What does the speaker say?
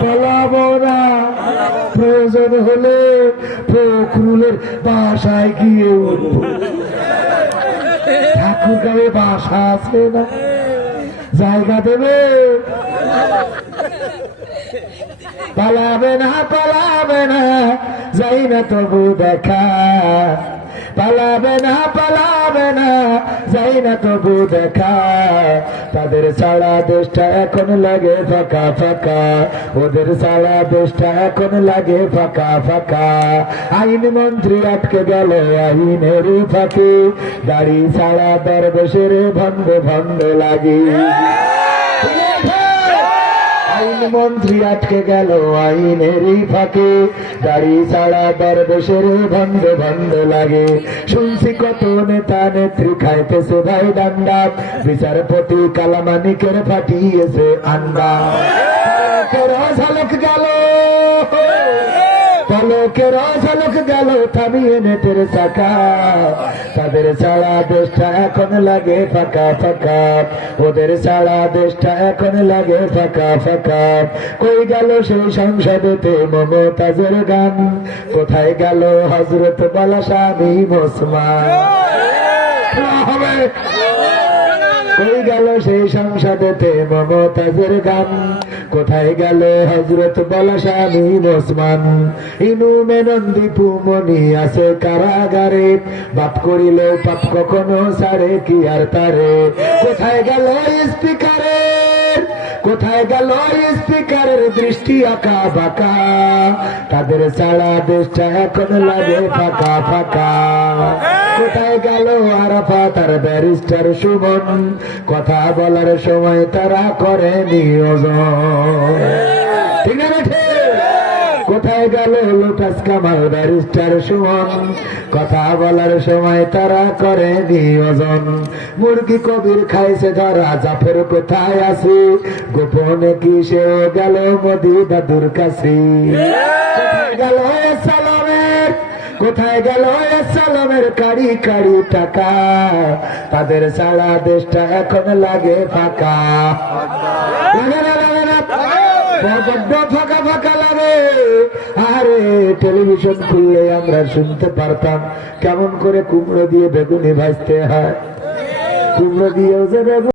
পালাবো না, প্রয়োজন হলে ফখরুলের বাসায় গিয়ে উঠবো। ঠাকুরগাঁওয়ে বাসা আছে না, জায়গা দেবে? পালাবে না, পালাবে না, যাই না তবু দেখা। পালাবে না, পালাবে না, যাই না তবু দেখা। তাদের সারা দেশটা এখন লাগে ফাঁকা ফাঁকা, ওদের সারা দেশটা এখন লাগে ফাঁকা ফাঁকা। আইন মন্ত্রী আটকে গেল আইনের ফাঁকে, দাড়ি ছাড়া দরবেশের ভণ্ড ভণ্ড লাগে। আইন মন্ত্রী আটকে গেল আইনেরই ফাঁকে, দাড়ি ছাড়া দরবেশের ভণ্ড ভণ্ড লাগে। শুনছি কত নেতা নেত্রী খাইতেছে ভাই ডান্ডা, বিচারপতি কালামানিকের ফাটিয়েছে আন্ডা। ঝলক গেল, পলকের ঝলক গেল থামিয়ে নেটের চাকা। তাদের সারা দেশটা এখন লাগে ফাঁকা ফাঁকা, ওদের সারা দেশটা এখন লাগে ফাঁকা ফাঁকা। কই গেল সেই সংসদেতে মমতাজের গান, কোথায় গেল হযরত বালা স্বামী ওসমান? কই গেল সেই সংসদেতে মমতাজের গান, কোথায় গেল হযরত বালা স্বামী ওসমান? ইনু মেনন দীপু মনি আছে কারাগারে, বাপ করিল পাপ কখনো ছাড়ে কি আর তারে? কোথায় গেল স্পিকারের, কোথায় গেল স্পিকারের দৃষ্টি আঁকা বাঁকা? তাদের সারা দেশটা এখন লাগে ফাঁকা ফাঁকা। কোথায় গেল আরাফাত আর ব্যারিস্টার সুমন, কথা বলার সময় তারা করে নিয়োজন? ঠিক না বেঠে? কোথায় গেল লোটাস কামাল ব্যারিস্টার সুমন, কথা বলার সময় তারা করে নিয়োজন? মুরগি কবির খাইছে ধরা, জাফর কোথায় আছে? গোপনে কি সেও গেল মোদি দাদুর কাছে? কোথায় গেল সালামের, কোথায় গেল সালামের কারি কারি টাকা? তাদের সারা দেশটা এখন লাগে ফাঁকা। লাগে না, লাগে না, বড্ড ফাঁকা ফাঁকা লাগে। আরে টেলিভিশন খুললে আমরা শুনতে পারতাম কেমন করে কুমড়ো দিয়ে বেগুনি ভাজতে হয়, কুমড়ো দিয়েও যে বেগুন